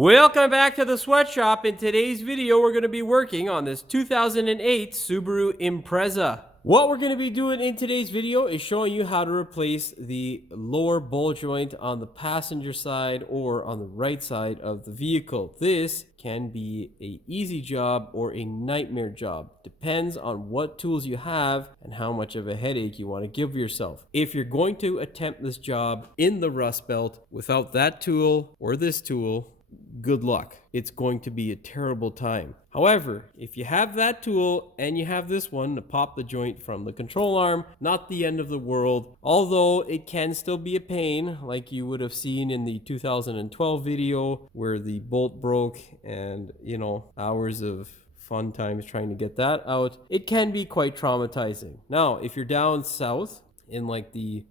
Welcome back to the sweatshop. In today's video, we're going to be working on this 2008 Subaru Impreza. What we're going to be doing in today's video is showing you how to replace the lower ball joint on the passenger side or on the right side of the vehicle. This can be an easy job or a nightmare job. Depends on what tools you have and how much of a headache you want to give yourself. If you're going to attempt this job in the Rust Belt without that tool or this tool, good luck. It's going to be a terrible time. However, if you have that tool and you have this one to pop the joint from the control arm, not the end of the world, although it can still be a pain, like you would have seen in the 2012 video where the bolt broke and, hours of fun times trying to get that out. It can be quite traumatizing. Now, if you're down south, in like the,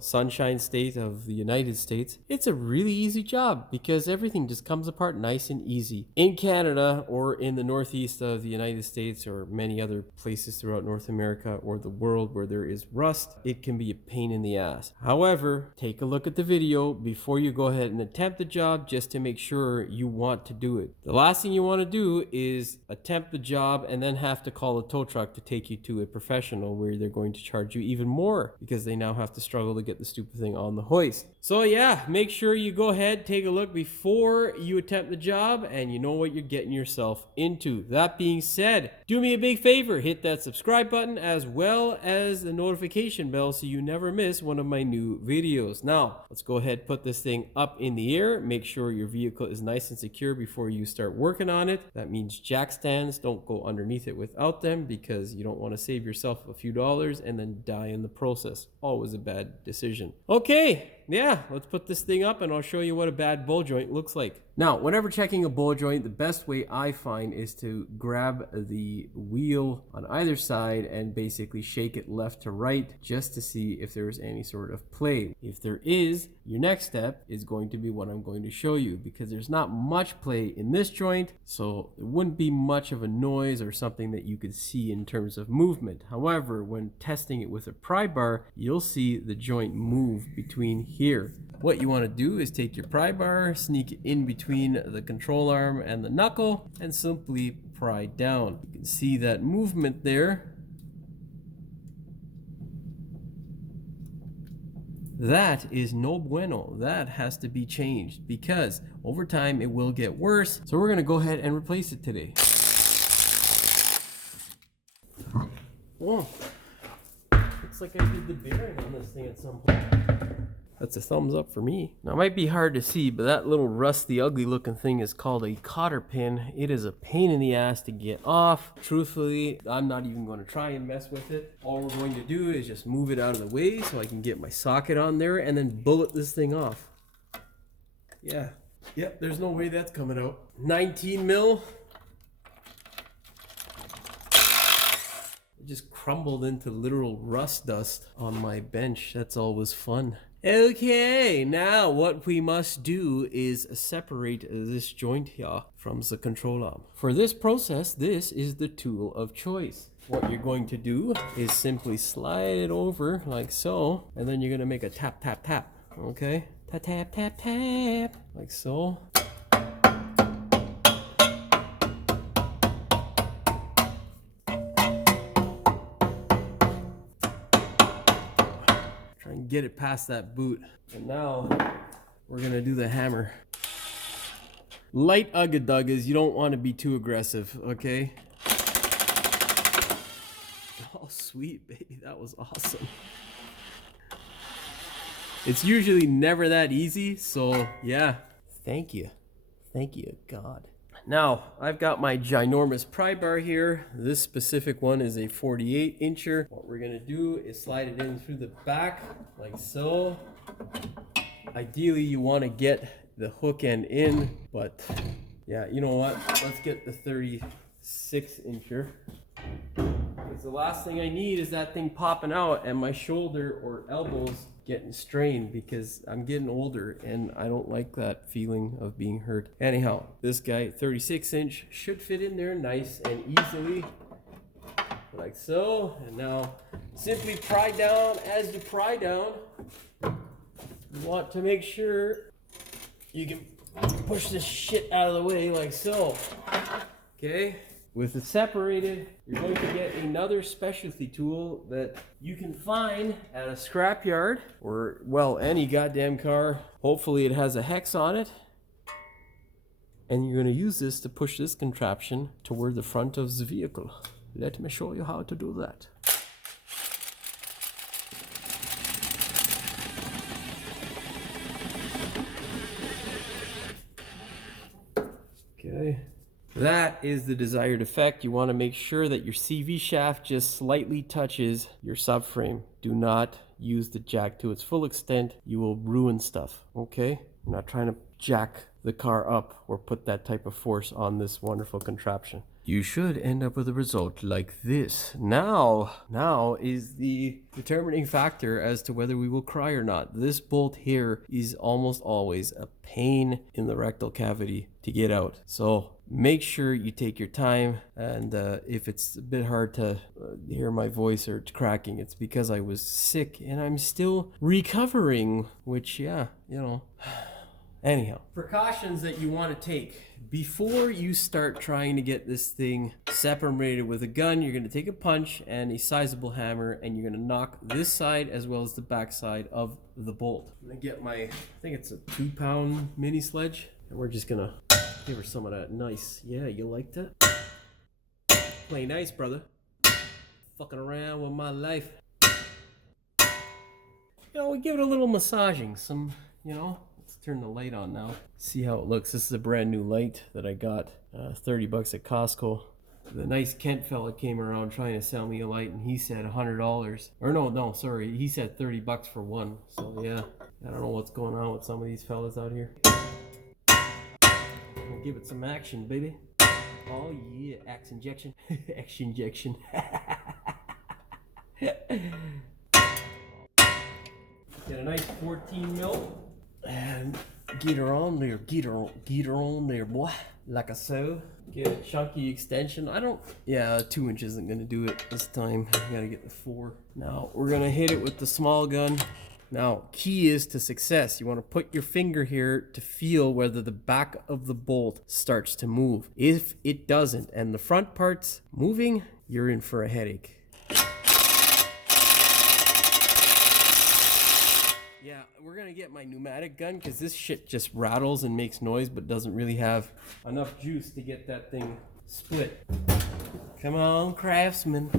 sunshine state of the United States, it's a really easy job because everything just comes apart nice and easy. In Canada or in the northeast of the United States or many other places throughout North America or the world where there is rust, it can be a pain in the ass. However, take a look at the video before you go ahead and attempt the job just to make sure you want to do it. The last thing you want to do is attempt the job and then have to call a tow truck to take you to a professional where they're going to charge you even more, because they now have to struggle to get the stupid thing on the hoist. So yeah, make sure you go ahead, take a look before you attempt the job and you know what you're getting yourself into. That being said, do me a big favor, hit that subscribe button as well as the notification bell so you never miss one of my new videos. Now, let's go ahead, put this thing up in the air. Make sure your vehicle is nice and secure before you start working on it. That means jack stands, don't go underneath it without them because you don't want to save yourself a few dollars and then die in the process. Always a bad decision. Okay, yeah, let's put this thing up and I'll show you what a bad ball joint looks like. Now, whenever checking a ball joint, the best way I find is to grab the wheel on either side and basically shake it left to right just to see if there is any sort of play. If there is, your next step is going to be what I'm going to show you, because there's not much play in this joint, so it wouldn't be much of a noise or something that you could see in terms of movement. However, when testing it with a pry bar, you'll see the joint move between here. What you want to do is take your pry bar, sneak it in between the control arm and the knuckle, and simply pry down. You can see that movement there. That is no bueno. That has to be changed because over time it will get worse. So we're going to go ahead and replace it today. Whoa. Looks like I did the bearing on this thing at some point. That's a thumbs up for me. Now, it might be hard to see, but that little rusty, ugly looking thing is called a cotter pin. It is a pain in the ass to get off. Truthfully, I'm not even going to try and mess with it. All we're going to do is just move it out of the way so I can get my socket on there and then bullet this thing off. Yeah. Yep, there's no way that's coming out. 19 mil. It just crumbled into literal rust dust on my bench. That's always fun. Okay, now what we must do is separate this joint here from the control arm. For this process, this is the tool of choice. What you're going to do is simply slide it over like so, and then you're going to make a tap, tap, tap, okay? Tap, tap, tap, tap, like so. Get it past that boot. And now we're gonna do the hammer. Light ugga-duggas, you don't want to be too aggressive, okay? Oh sweet baby, that was awesome. It's usually never that easy, so yeah, thank you God. Now, I've got my ginormous pry bar here. This specific one is a 48 incher. What we're gonna do is slide it in through the back, like so. Ideally, you wanna get the hook end in, but yeah, you know what? Let's get the 36 incher. Because the last thing I need is that thing popping out and my shoulder or elbows getting strained, because I'm getting older and I don't like that feeling of being hurt. Anyhow, this guy, 36 inch, should fit in there nice and easily, like so. And now simply pry down as you pry down. You want to make sure you can push this shit out of the way like so. Okay, with it separated, you're going to get another specialty tool that you can find at a scrapyard or, well, any goddamn car. Hopefully it has a hex on it. And you're going to use this to push this contraption toward the front of the vehicle. Let me show you how to do that. Okay. That is the desired effect. You want to make sure that your CV shaft just slightly touches your subframe. Do not use the jack to its full extent. You will ruin stuff. Okay? I'm not trying to jack the car up or put that type of force on this wonderful contraption. You should end up with a result like this. Now is the determining factor as to whether we will cry or not. This bolt here is almost always a pain in the rectal cavity to get out. So make sure you take your time, and if it's a bit hard to hear my voice or it's cracking, it's because I was sick and I'm still recovering, which, yeah, you know. Anyhow, precautions that you want to take before you start trying to get this thing separated with a gun. You're going to take a punch and a sizable hammer, and you're going to knock this side as well as the back side of the bolt. I'm going to get my, I think it's a 2-pound mini sledge, and we're just going to give her some of that nice. Yeah, you like that? Play nice, brother. Fucking around with my life. You know, we give it a little massaging, some, you know. Turn the light on now. See how it looks. This is a brand new light that I got 30 bucks at Costco. The nice Kent fella came around trying to sell me a light, and he said $100. Or no, sorry, he said 30 bucks for one. So yeah, I don't know what's going on with some of these fellas out here. I'll give it some action, baby. Oh yeah, axe injection. Action injection. Get a nice 14 mil. And get her on there, get her on there, boy. Like a so. Get a chunky extension. Yeah, 2 inch isn't gonna do it this time. I gotta get the 4. Now, we're gonna hit it with the small gun. Now, key is to success. You wanna put your finger here to feel whether the back of the bolt starts to move. If it doesn't, and the front part's moving, you're in for a headache. Yeah, we're gonna get my pneumatic gun because this shit just rattles and makes noise but doesn't really have enough juice to get that thing split. Come on, craftsman.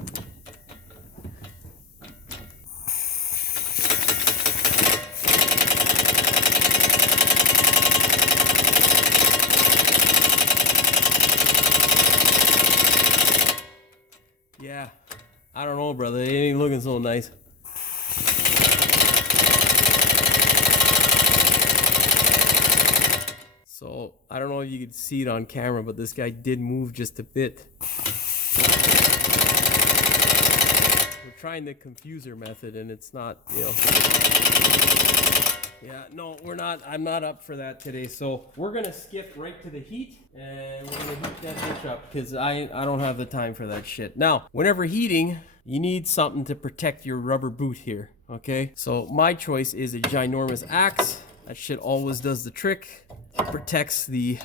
Yeah, I don't know, brother. It ain't looking so nice. So, I don't know if you could see it on camera, but this guy did move just a bit. We're trying the confuser method, and it's not, you know. Yeah, no, we're not. I'm not up for that today. So, we're going to skip right to the heat, and we're going to heat that bitch up, because I don't have the time for that shit. Now, whenever heating, you need something to protect your rubber boot here, okay? So, my choice is a ginormous axe. That shit always does the trick. Protects the,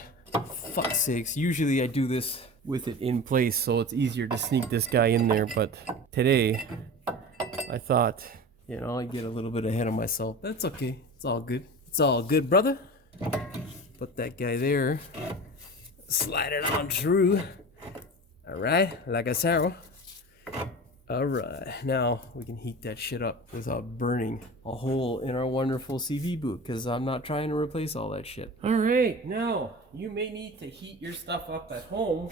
fuck's sakes. Usually I do this with it in place, so it's easier to sneak this guy in there. But today, I thought, you know, I'd get a little bit ahead of myself. That's okay. It's all good. It's all good, brother. Put that guy there. Slide it on through. All right, like I said. Alright, now we can heat that shit up without burning a hole in our wonderful CV boot, because I'm not trying to replace all that shit. Alright, now, you may need to heat your stuff up at home,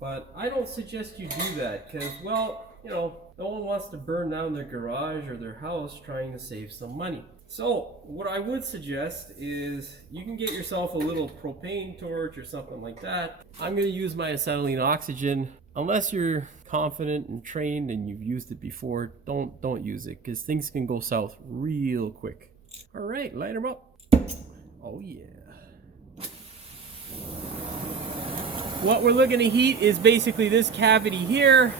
but I don't suggest you do that, because, well, you know, no one wants to burn down their garage or their house trying to save some money. So, what I would suggest is you can get yourself a little propane torch or something like that. I'm going to use my acetylene oxygen. Unless you're confident and trained and you've used it before, don't use it, because things can go south real quick. All right, light them up. Oh yeah. What we're looking to heat is basically this cavity here.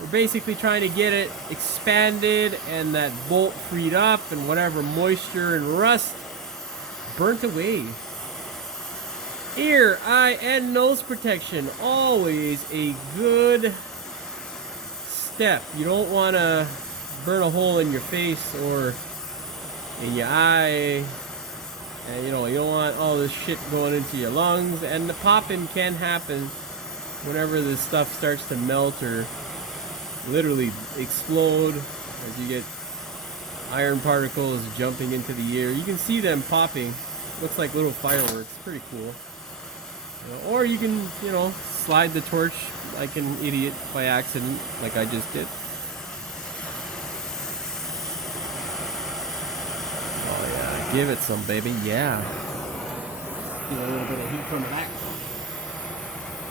We're basically trying to get it expanded and that bolt freed up and whatever moisture and rust burnt away. Ear, eye, and nose protection. Always a good step. You don't want to burn a hole in your face or in your eye. And you don't want all this shit going into your lungs. And the popping can happen whenever this stuff starts to melt or literally explode as you get iron particles jumping into the air. You can see them popping. Looks like little fireworks. Pretty cool. Or you can, slide the torch like an idiot by accident, like I just did. Oh yeah, give it some, baby. Yeah. Get a little bit of heat from the back.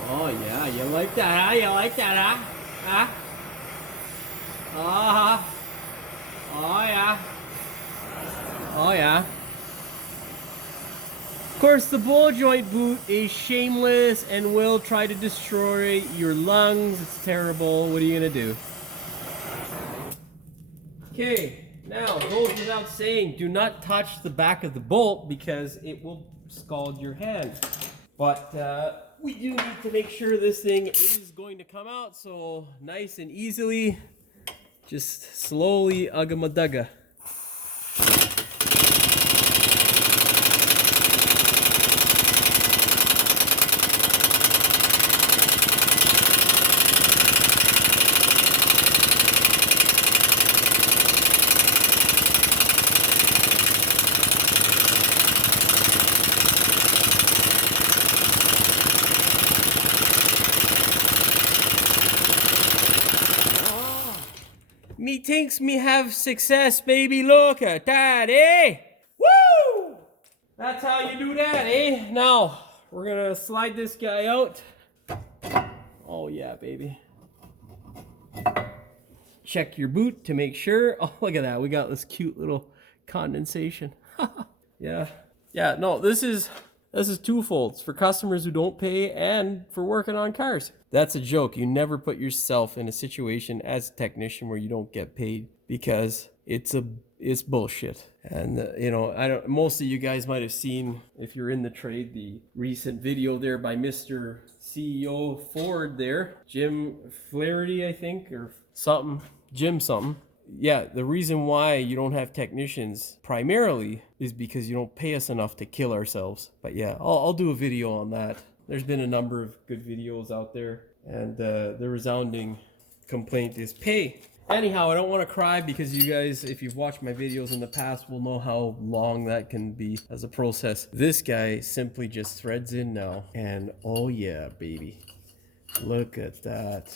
Oh yeah, you like that, huh? You like that, huh? Huh? Oh yeah. Oh yeah. Of course, the ball joint boot is shameless and will try to destroy your lungs. It's terrible. What are you gonna do? Okay, now goes without saying, do not touch the back of the bolt because it will scald your hand. But we do need to make sure this thing is going to come out, so nice and easily, just slowly ugga-ma-dugga. Me thinks me have success, baby. Look at that, eh? Woo! That's how you do that, eh? Now, we're gonna slide this guy out. Oh yeah, baby. Check your boot to make sure. Oh, look at that. We got this cute little condensation. Yeah. Yeah, no, this is twofold. It's for customers who don't pay and for working on cars. That's a joke. You never put yourself in a situation as a technician where you don't get paid because it's bullshit. And most of you guys might have seen, if you're in the trade, the recent video there by Mr. CEO Ford there, Jim Flaherty, I think, or something, Jim something. Yeah, the reason why you don't have technicians primarily is because you don't pay us enough to kill ourselves. But yeah, I'll do a video on that. There's been a number of good videos out there, and the resounding complaint is pay. Anyhow, I don't want to cry because you guys, if you've watched my videos in the past, will know how long that can be as a process. This guy simply just threads in now, and oh yeah, baby. Look at that.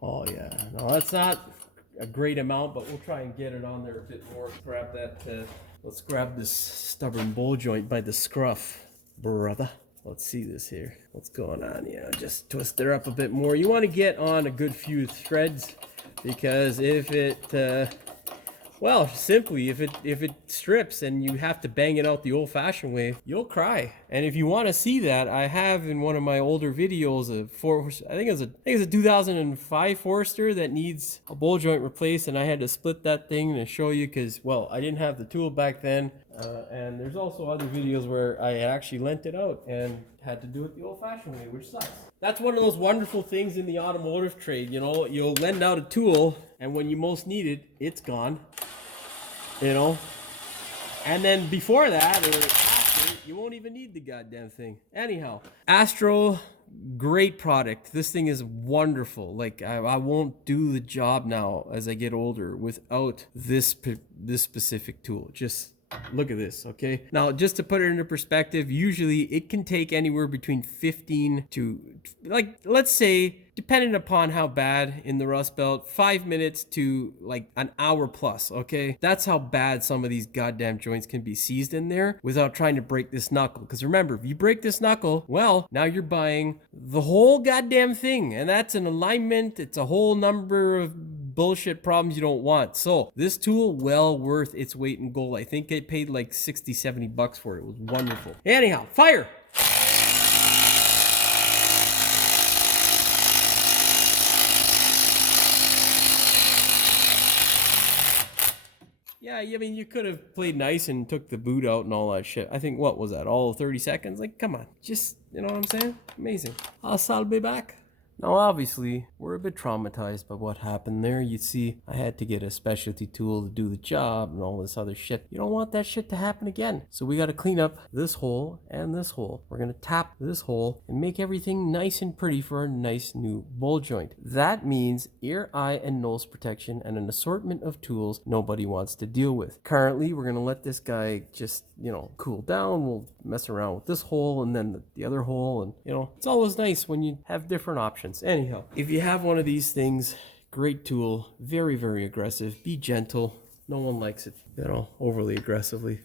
Oh yeah. No, that's not a great amount, but we'll try and get it on there a bit more. Grab that, let's grab this stubborn bowl joint by the scruff, brother. Let's see this here. What's going on? Yeah, just twist her up a bit more. You want to get on a good few threads because if it, well, simply if it strips and you have to bang it out the old-fashioned way, you'll cry. And if you want to see that, I have in one of my older videos I think it's a 2005 Forester that needs a bowl joint replaced, and I had to split that thing to show you because, well, I didn't have the tool back then. And there's also other videos where I actually lent it out and had to do it the old-fashioned way, which sucks. That's one of those wonderful things in the automotive trade. You'll lend out a tool, and when you most need it, it's gone. And then before that or after, you won't even need the goddamn thing. Anyhow, Astro, great product. This thing is wonderful. Like I won't do the job now as I get older without this specific tool. Just look at this, okay? Now, just to put it into perspective, usually it can take anywhere between 15 to, like, let's say, depending upon how bad in the Rust Belt, 5 minutes to like an hour plus, okay? That's how bad some of these goddamn joints can be seized in there without trying to break this knuckle. Because remember, if you break this knuckle, well, now you're buying the whole goddamn thing. And that's an alignment. It's a whole number of bullshit problems you don't want. So this tool, well worth its weight in gold. I think I paid like 60, 70 bucks for it. It was wonderful. Anyhow, fire! Yeah, I mean, you could have played nice and took the boot out and all that shit. I think, what was that, all 30 seconds? Like, come on. Just, you know what I'm saying? Amazing. I'll be back. Now, obviously, we're a bit traumatized by what happened there. You see, I had to get a specialty tool to do the job and all this other shit. You don't want that shit to happen again. So we got to clean up this hole and this hole. We're going to tap this hole and make everything nice and pretty for our nice new bowl joint. That means ear, eye, and nose protection and an assortment of tools nobody wants to deal with. Currently, we're going to let this guy just, cool down. We'll mess around with this hole and then the other hole. And, it's always nice when you have different options. Anyhow, if you have one of these things, great tool, very, very aggressive. Be gentle. No one likes it, overly aggressively.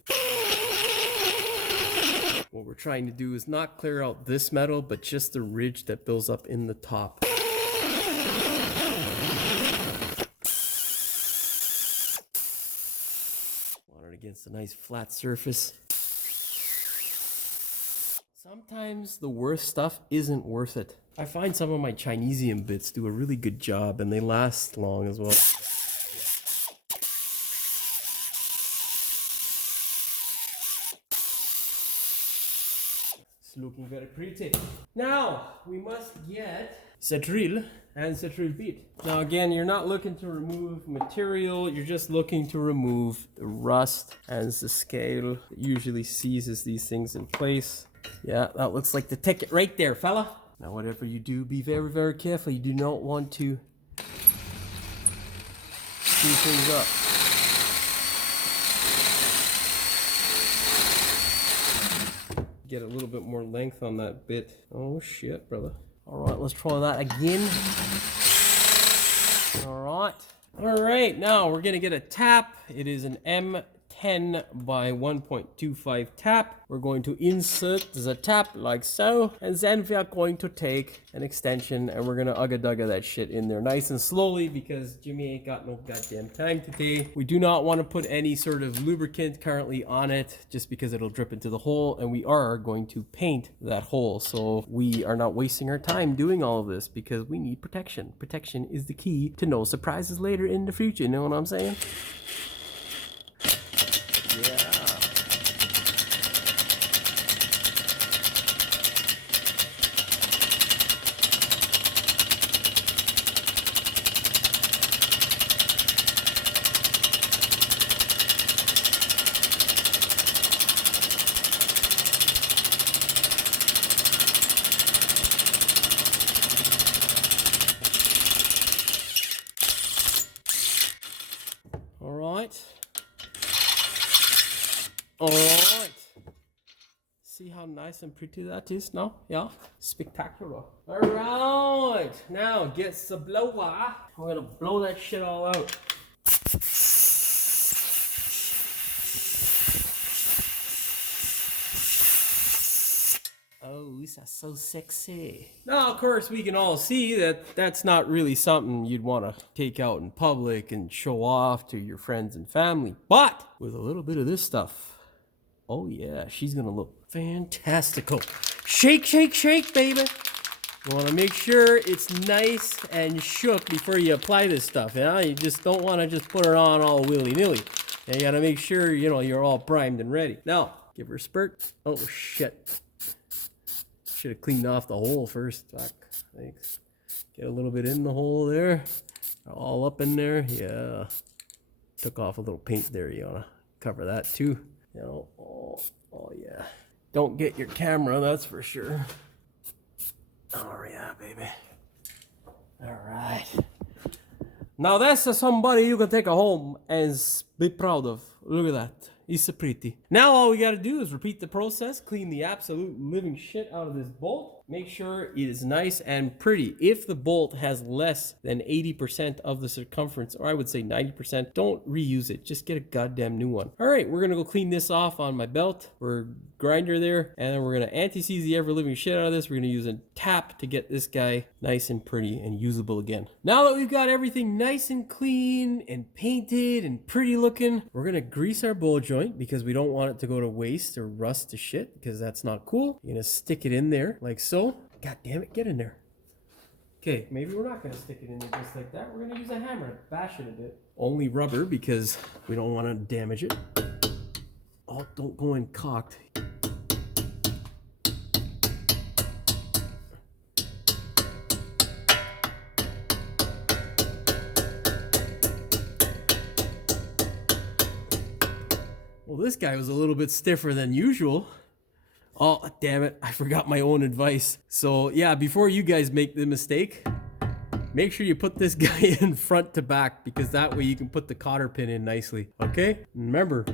What we're trying to do is not clear out this metal, but just the ridge that builds up in the top. Want it against a nice flat surface. Sometimes the worst stuff isn't worth it. I find some of my Chinesium bits do a really good job and they last long as well. It's looking very pretty. Now, we must get Cetril and Cetril bit. Now again, you're not looking to remove material, you're just looking to remove the rust and the scale that usually seizes these things in place. Yeah, that looks like the ticket right there, fella. Now, whatever you do, be very, very careful. You do not want to screw things up. Get a little bit more length on that bit. Oh, shit, brother. All right, let's try that again. All right. All right, now we're going to get a tap. It is an M10 by 1.25 tap. We're going to insert the tap like so, and then we are going to take an extension and we're gonna ugga-dugga that shit in there nice and slowly because Jimmy ain't got no goddamn time today. We do not want to put any sort of lubricant currently on it just because it'll drip into the hole, and we are going to paint that hole, so we are not wasting our time doing all of this because we need protection. Protection is the key to no surprises later in the future, you know what I'm saying? Yeah. All right. All right. See how nice and pretty that is now? Yeah, spectacular. All right, now get the blower. We're gonna blow that shit all out. Oh, this is so sexy. Now, of course, we can all see that that's not really something you'd want to take out in public and show off to your friends and family. But with a little bit of this stuff, oh yeah, she's gonna look fantastical. Shake, shake, shake, baby. You want to make sure it's nice and shook before you apply this stuff. Yeah, you just don't want to just put it on all willy-nilly. You got to make sure you're all primed and ready. Now, give her a spurt. Oh shit. Should have cleaned off the hole first. Fuck. Thanks. Get a little bit in the hole there. All up in there. Yeah. Took off a little paint there. You want to cover that too. Oh yeah. Don't get your camera, that's for sure. Oh yeah, baby. All right. Now that's somebody you can take home and be proud of. Look at that. It's pretty. Now all we got to do is repeat the process, clean the absolute living shit out of this bolt. Make sure it is nice and pretty. If the bolt has less than 80% of the circumference, or I would say 90%, don't reuse it. Just get a goddamn new one. All right, we're going to go clean this off on my belt. We're grinder there, and then we're going to anti-seize the ever-living shit out of this. We're going to use a tap to get this guy nice and pretty and usable again. Now that we've got everything nice and clean and painted and pretty looking, we're going to grease our bowl joint because we don't want it to go to waste or rust to shit because that's not cool. You're going to stick it in there like so. God damn it, get in there. Okay, maybe we're not going to stick it in there just like that. We're going to use a hammer to bash it a bit. Only rubber because we don't want to damage it. Oh, don't go in cocked. Well, this guy was a little bit stiffer than usual. Oh, damn it. I forgot my own advice. So yeah, before you guys make the mistake, make sure you put this guy in front to back, because that way you can put the cotter pin in nicely. Okay? Remember,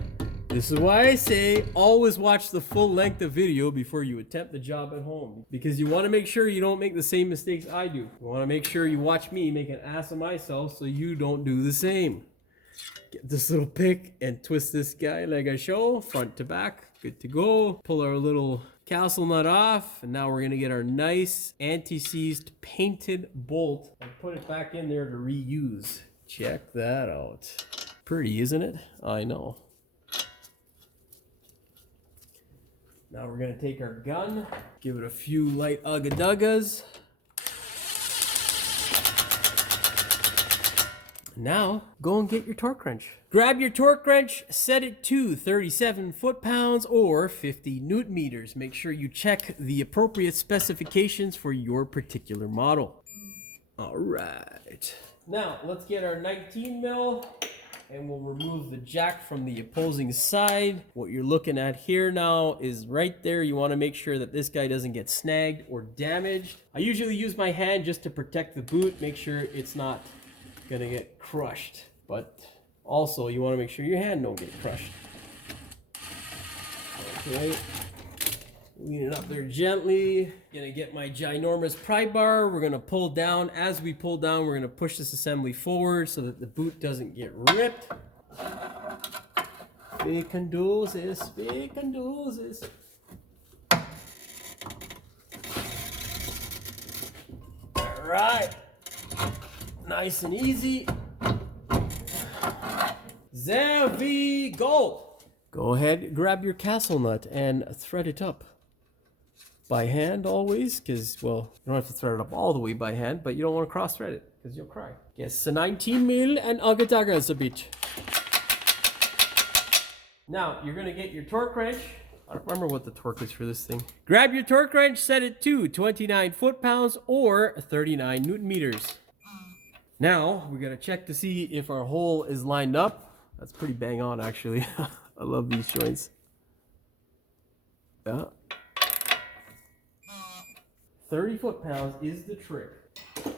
this is why I say always watch the full length of video before you attempt the job at home, because you want to make sure you don't make the same mistakes I do. You want to make sure you watch me make an ass of myself so you don't do the same. Get this little pick and twist this guy like I show, front to back. Good to go. Pull our little castle nut off, and now we're gonna get our nice anti-seized painted bolt and put it back in there to reuse. Check that out. Pretty, isn't it? I know. Now we're gonna take our gun, give it a few light ugga-duggas. Now, go and get your torque wrench. Grab your torque wrench, set it to 37 foot-pounds or 50 newton meters. Make sure you check the appropriate specifications for your particular model. All right. Now, let's get our 19 mil and we'll remove the jack from the opposing side. What you're looking at here now is right there. You want to make sure that this guy doesn't get snagged or damaged. I usually use my hand just to protect the boot, make sure it's not gonna get crushed, but also you want to make sure your hand don't get crushed. Okay, lean it up there gently. Gonna get my ginormous pry bar. We're gonna pull down. As we pull down, we're gonna push this assembly forward so that the boot doesn't get ripped. We can do this, we can do this. All right. Nice and easy. There we go. Go ahead, grab your castle nut and thread it up. By hand always, because, well, you don't have to thread it up all the way by hand, but you don't want to cross thread it, because you'll cry. Yes, a 19 mil and ugga-duggas a bit. Now, you're going to get your torque wrench. I don't remember what the torque is for this thing. Grab your torque wrench, set it to 29 foot-pounds or 39 newton meters. Now, we're going to check to see if our hole is lined up. That's pretty bang on, actually. I love these joints. Yeah. 30 foot-pounds is the trick.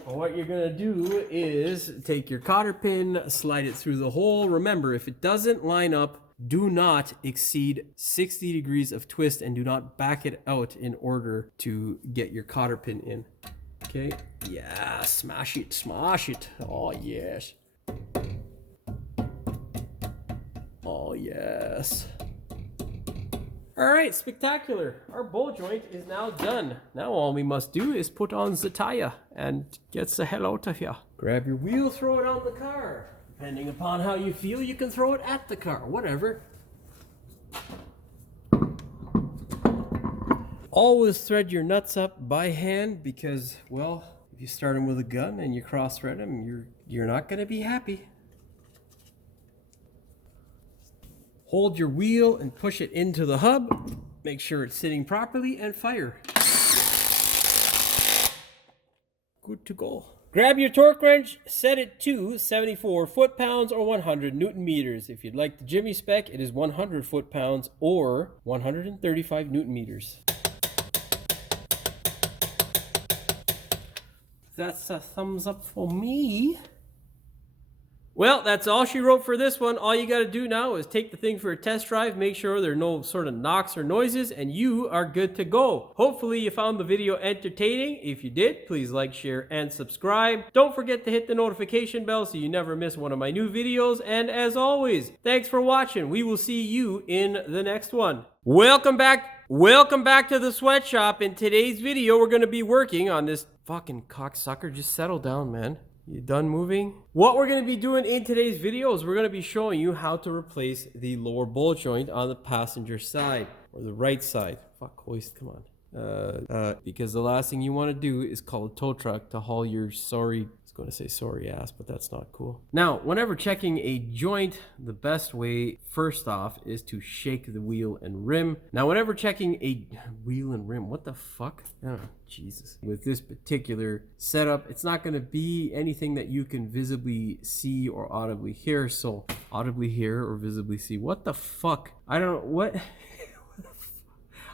Well, what you're going to do is take your cotter pin, slide it through the hole. Remember, if it doesn't line up, do not exceed 60 degrees of twist and do not back it out in order to get your cotter pin in. Okay, yeah, smash it, smash it. Oh, yes. Oh, yes. All right, spectacular. Our bowl joint is now done. Now all we must do is put on the tire and get the hell out of here. Grab your wheel, throw it on the car. Depending upon how you feel, you can throw it at the car, whatever. Always thread your nuts up by hand because, well, if you start them with a gun and you cross thread them, you're not going to be happy. Hold your wheel and push it into the hub. Make sure it's sitting properly and fire. Good to go. Grab your torque wrench, set it to 74 foot-pounds or 100 newton meters. If you'd like the Jimmy spec, it is 100 foot-pounds or 135 newton meters. That's a thumbs up for me. Well, that's all she wrote for this one. All you got to do now is take the thing for a test drive, make sure there are no sort of knocks or noises, and you are good to go. Hopefully you found the video entertaining. If you did, please like, share, and subscribe. Don't forget to hit the notification bell so you never miss one of my new videos. And as always, thanks for watching. We will see you in the next one. Welcome back. Welcome back to the sweatshop. In today's video, we're going to be working on this fucking cocksucker. Just settle down, man. You done moving? What we're going to be doing in today's video is we're going to be showing you how to replace the lower bolt joint on the passenger side or the right side. Fuck, hoist, come on. Because the last thing you want to do is call a tow truck to haul your sorry going to say sorry ass, but that's not cool. Now, whenever checking a joint, the best way, first off, is to shake the wheel and rim. Now, whenever checking a wheel and rim, what the fuck? Oh, Jesus. With this particular setup, it's not going to be anything that you can visibly see or audibly hear. So, audibly hear or visibly see. What the fuck? I don't know. What?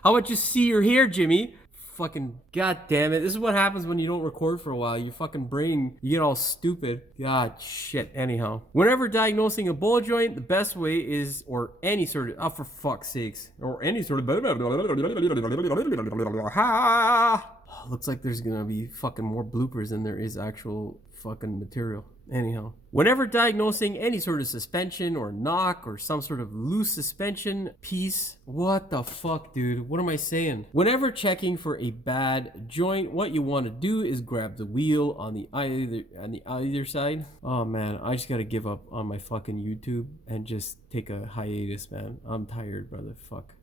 How about you see or hear, Jimmy? Fucking god damn it. This is what happens when you don't record for a while. Your fucking brain, you get all stupid. God shit. Anyhow, whenever diagnosing a ball joint, the best way is, or any sort of, oh for fuck's sakes, or any sort of looks like there's gonna be fucking more bloopers than there is actual fucking material. Anyhow, whenever diagnosing any sort of suspension or knock or some sort of loose suspension piece, what the fuck, dude? What am I saying? Whenever checking for a bad joint, what you want to do is grab the wheel on the either side. Oh man, I just gotta give up on my fucking YouTube and just take a hiatus, man. I'm tired, brother. Fuck.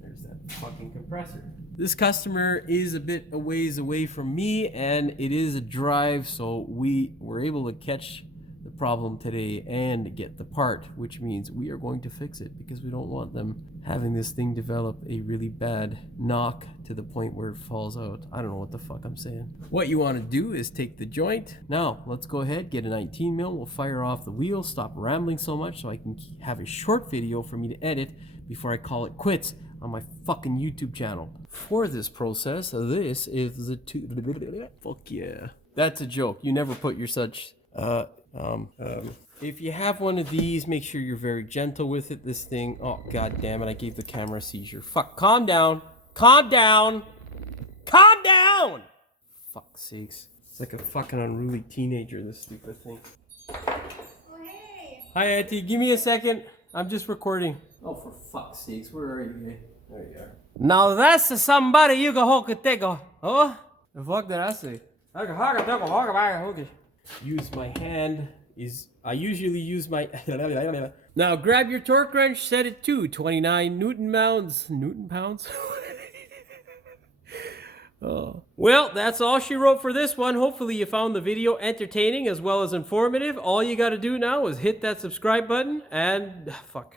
There's that fucking compressor. This customer is a bit a ways away from me, and it is a drive, so we were able to catch the problem today and get the part, which means we are going to fix it because we don't want them having this thing develop a really bad knock to the point where it falls out. I don't know what the fuck I'm saying. What you want to do is take the joint. Now, let's go ahead, get a 19 mil. We'll fire off the wheel, stop rambling so much so I can have a short video for me to edit before I call it quits on my fucking YouTube channel. For this process, this is the fuck yeah. That's a joke. You never put your such, if you have one of these, make sure you're very gentle with it. This thing, oh god damn it, I gave the camera a seizure. Fuck, calm down. Calm down. Calm down! Fuck's sakes. It's like a fucking unruly teenager, this stupid thing. Oh, hey. Hi, Auntie. Give me a second. I'm just recording. Oh, for fuck's sakes. Where are you? There you are. Now that's somebody you can hook a tickle. Oh? The fuck did I say? Use my hand I usually use my... Now grab your torque wrench, set it to 29 Newton pounds? Oh. Well, that's all she wrote for this one. Hopefully you found the video entertaining as well as informative. All you gotta do now is hit that subscribe button and... fuck.